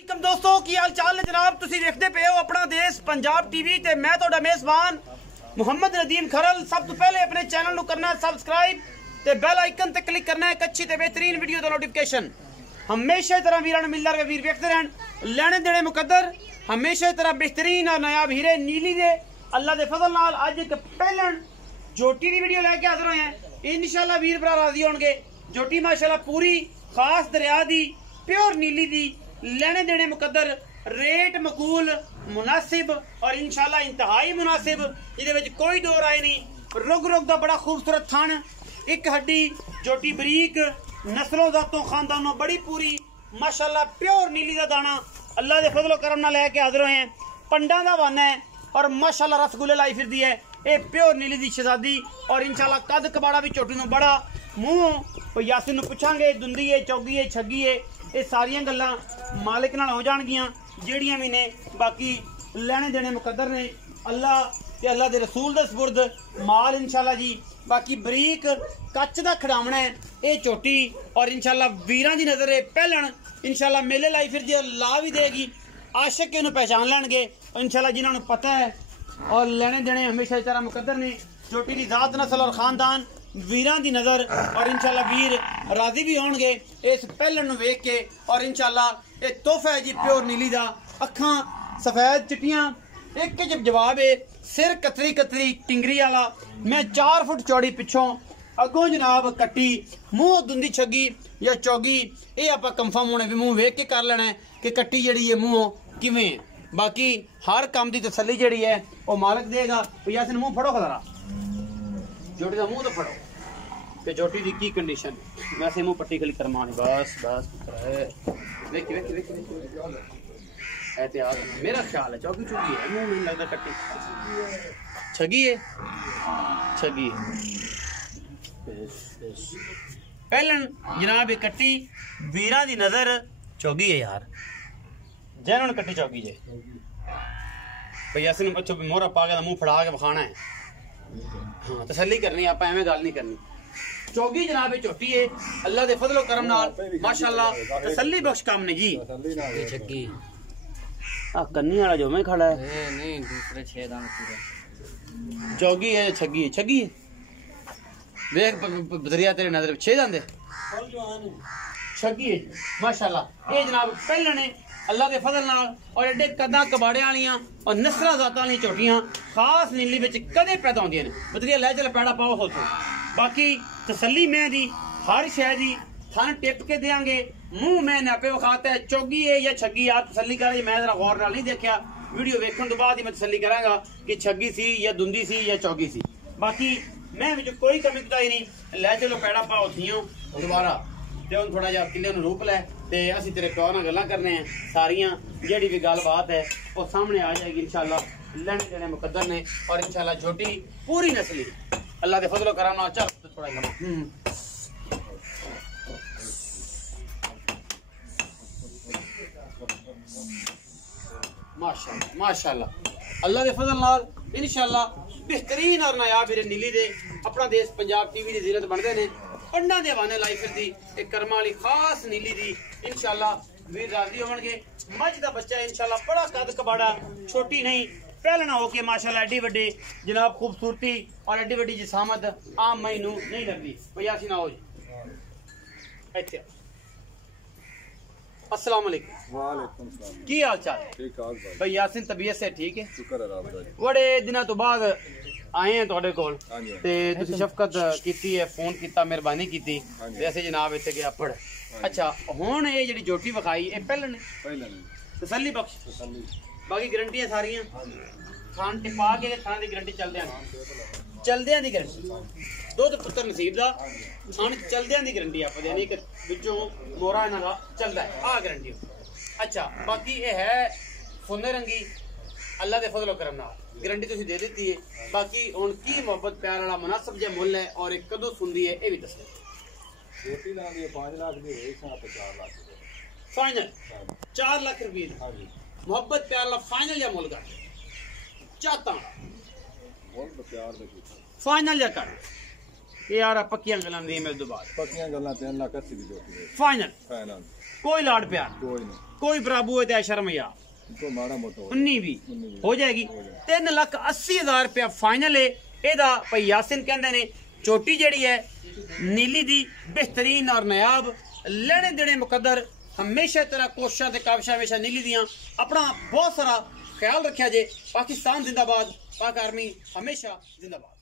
दोस्तों की हाल चाल है जनाब। तुसी देखते पे हो अपना देश पंजाब टीवी ते मैं तोड़ा मेजबान मुहम्मद नदीम खरल। सब तो पहले अपने चैनल को करना है सबसक्राइब ते बेल आइकन ते क्लिक करना है एक अच्छी ते बेहतरीन वीडियो दा नोटिफिकेशन। हमेशा तरह वीरान मिलदा रहे, वीर वेखते रहन, लेने देने मुकद्दर हमेशा तरह बेहतरीन और नायाब हीरे नीली दे अल्लाह दे फजल नाल अज एक पहलन जोटी दी वीडियो लेके हाजिर होए हैं। इंशाल्लाह वीर भरा राजी होंगे। जोटी माशाल्लाह पूरी खास दरिया दी प्योर नीली दी, लेने देने मुकद्दर, रेट मकूल मुनासिब और इंशाल्लाह इंतहाई मुनासिब, जिहदे विच कोई दो राय नहीं। रुग रुग दा बड़ा खूबसूरत थन, एक हड्डी, जोटी बरीक, नस्लों जातों खानदानों बड़ी पूरी माशाल्लाह प्योर नीली दा दाना अल्लाह दे फजलो करम नाल लेके हाजिर होए हैं। पंडा दा वाना है और माशाल्लाह रसगुल्ले लाई फिरदी है। ये प्योर नीली दी शहजादी और इंशाल्लाह कद कबाड़ा भी छोटी नूं बड़ा मूँह यासिन नूं पुछांगे दुंदी है चौगी है छगी है, ये सारियां गल्लां मालिक नाल हो जाणगियां जेड़ियां भी ने। बाकी लेने देने मुकद्दर ने अल्लाह ते अल्लाह दे रसूल दे सुपुर्द माल इंशाल्लाह जी। बाकी बरीक कच दा खड़ावना है ये चोटी और इंशाल्लाह वीरां दी नजर है पहलन इंशाल्लाह मेले लाई फिर जे ला भी देगी, आशिक इन्हूं पहचान लैणगे इंशाल्लाह जिन्हां नूं पता है। और लेने देने हमेशा इस तरह मुकद्दर ने। चोटी दी जात नस्ल और खानदान वीरां दी नजर और इंशाल्लाह वीर राजी भी होंगे इस पहलन नूं वेख के। और इंशाल्लाह ये तोहफा है जी प्योर नीली दा। अखां सफेद चिट्टियां, एक जब जवाब है, सिर कतरी कतरी टिंगरी वाला। मैं 4 फुट चौड़ी पिछों अगों जनाब कट्टी, मूँह दुंदी छगी या चौगी, ये आप कंफर्म होने भी मूँह वेख के कर लेना है कि कट्टी जड़ी है मूँह किवें। बाकी हर काम की तसली जड़ी है वो मालिक देगा। यासिन मूँह फड़ो खदारा, जोटी का मूँह तो फड़ो कि जोटी की की कंडीशन। वैसे मुँह पट्टी खली करमानी बस बस वेख वेख वेख एहतियात। मेरा ख्याल है चौकी चुकी है, मुँह नहीं लगता कट्टी छगी है छगी है। पहलन जनाब कट्टी वीरा दी नजर चौगी है यार, जैन कट्टी चौगी जे भाई यासिन बच्चों मोहरा पा के मुंह फड़ा के बखाना है। हाँ तसल्ली करनी, आप एवं गल नहीं करनी। चौगी जनाब चोटी है अल्लाह दे फजलो करम नाल माशाल्लाह तसल्ली बख्श काम ने जी। छगी आ कन्नी वाला जो मैं खड़ा है नहीं दूसरे 6 दाने पूरे चौगी है छगी है छगी है। देख दरिया तेरे नजर 6 दांदे छगी है माशाल्लाह। ये जनाब पहले ने अल्लाह के फजल नाल और एडे कदा कबाड़े वालियां और नस्ला जातां वाली चोटियां खास नीली विच कदे पैदा होंदियां ने। बदरिया लै चल पैड़ा पाओ सोचो। बाकी तसल्ली मैं दी हर शय दी थन टिप के देंगे, मुंह मैं नापे विखाता है चौगी है या छगी। आप तसल्ली करें, मैं जरा गौर नाल नहीं देखा, वीडियो वेखण तो बाद ही मैं तसल्ली करांगा कि छगी सी या दुंदी सी या चौगी सी। बाकी मैं विच कोई कमी कुताही नहीं। लै चलो पैड़ा पाओ थियों दोबारा ते हुण थोड़ा जिहा किले नूं रूप लै ते असीं तेरे प्यार नाल गल्लां करने हैं। सारियां जेहड़ी भी गलबात है वो सामने आ जाएगी इंशाल्लाह। लेने देने मुकद्दर ने और इंशाल्लाह छोटी पूरी नस्ली अल्लाह दे फजलो करम नाल। चल तो थोड़ा लम्बा माशाल्लाह माशाल्लाह अल्लाह दे फजल नाल इंशाल्लाह बेहतरीन और नायाब हीरे नीली दे अपना देश पंजाब टीवी दी जीनत बनदे ने। पंडा दे हवाने लाई फिरदी एक कर्मा वाली खास नीली दी इंशाल्लाह वीर राजी होणगे। मझ दा बच्चा इंशाल्लाह बड़ा कद कबाड़ा, छोटी नहीं पहलना हो के माशाल्लाह एडी वड्डी जनाब खूबसूरती और एडी वड्डी जिसामत आम मई नूं नहीं लगदी। भैया सी ना हो जी इत्थे अस्सलाम वालेकुम। वालेकुम सलाम। की हाल चाल? ठीक ठाक भाई। भाई यासिन तबीयत से ठीक है? शुक्र है रब दा। बड़े दिनों तो बाद आए हैं तुहाडे कोल ते तुसीं शफकत कीती है, फोन कीता, मेहरबानी कीती ते असीं जनाब इत्थे गया पड़। अच्छा हुण ये जेहड़ी जोटी विखाई ए पहले तसल्ली बख्श तसल्ली, बाकी गारंटियां सारियां खान टिपा के खान दी गारंटी चलदियां दी गारंटी दुध पुत्र नसीब दा खान चलदियां दी गारंटी आप देनी कि विचों मोरा इन्हां दा चलदा है आ गारंटी। अच्छा बाकी ये है सोने रंगी अल्लाह दे फजलो करम नाल गारंटी तुसीं दे दी है। बाकी हुण की मोहब्बत प्यार वाला मुनासिब जे मुल है और एक कदों सुंदी है ये भी दसो। रोटी ना दी 5 लाख दी है, इस 4 लाख फाइनल 4 लाख रुपए। हां जी मोहब्बत प्यार वाला फाइनल या मुल कर चाहता मुल प्यार दे फाइनल या कर यार पक्कियां गल्लां नहीं। मेरे दोबारा पक्कियां गल्लां 3 लाख 80 दी जोटी है फाइनल फाइनल कोई लाड प्यार कोई नहीं। कोई बराबू है तो शर्म या तो माड़ा मोटा 19 भी हो जाएगी। 3,80,000 रुपया फाइनल है एदा। भाई यासिन कहते ने चोटी जड़ी है नीली दी बेहतरीन और नायाब, लेने देने मुकद्दर, हमेशा तरह कोशिशा ते काबिशा हमेशा नीली दियां। अपना बहुत सारा ख्याल रखा जे। पाकिस्तान जिंदाबाद, पाक आर्मी हमेशा जिंदाबाद।